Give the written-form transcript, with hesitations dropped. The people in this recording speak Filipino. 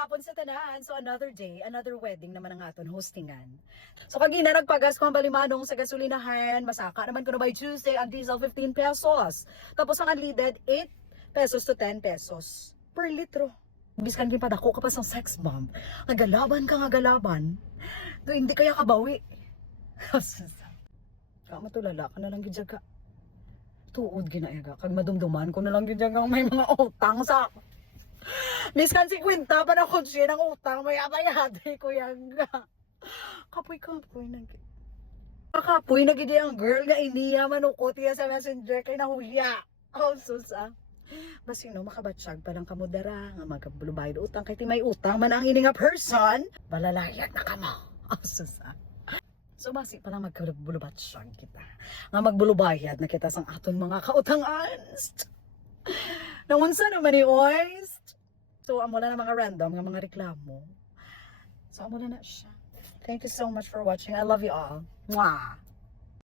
hapon sa tanan. So another day, another wedding naman ang aton hostingan. So kagina nagpagas ko ang balimanong sa gasolinahan. Masaka naman ko na by Tuesday ang diesel 15 pesos. Tapos ang unleaded 8 pesos to 10 pesos per litro. Biskan din pa dako ka pa sa sex bomb. Nagalaban ka nga galaban. Do hindi kaya kabawi. Kama tulala ka na lang gidya ka. Tuod ginaiga kag madumduman ko na lang gidya nga may mga utang sa Miskan 50 pa na ko siya ng utang, may atay-atay ko yan. Kapoy-kapoy na. Kapoy na gidi ang girl nga iniya manukot niya sa messenger kay nahulya. Oh, susa. Basino makabatsyag pa lang kamudara nga magabulubayad utang kay ti may utang man ang ini nga person. Balalayag na kamo. Oh, susa. So basi pa lang magkabulubatsyag kita. Nga magbulubayad na kita sang aton mga kautangan. Naunsa naman ni Oys. So, amo na mga random nga mga reklamo. So, amo na siya. Thank you so much for watching. I love you all. Mwah!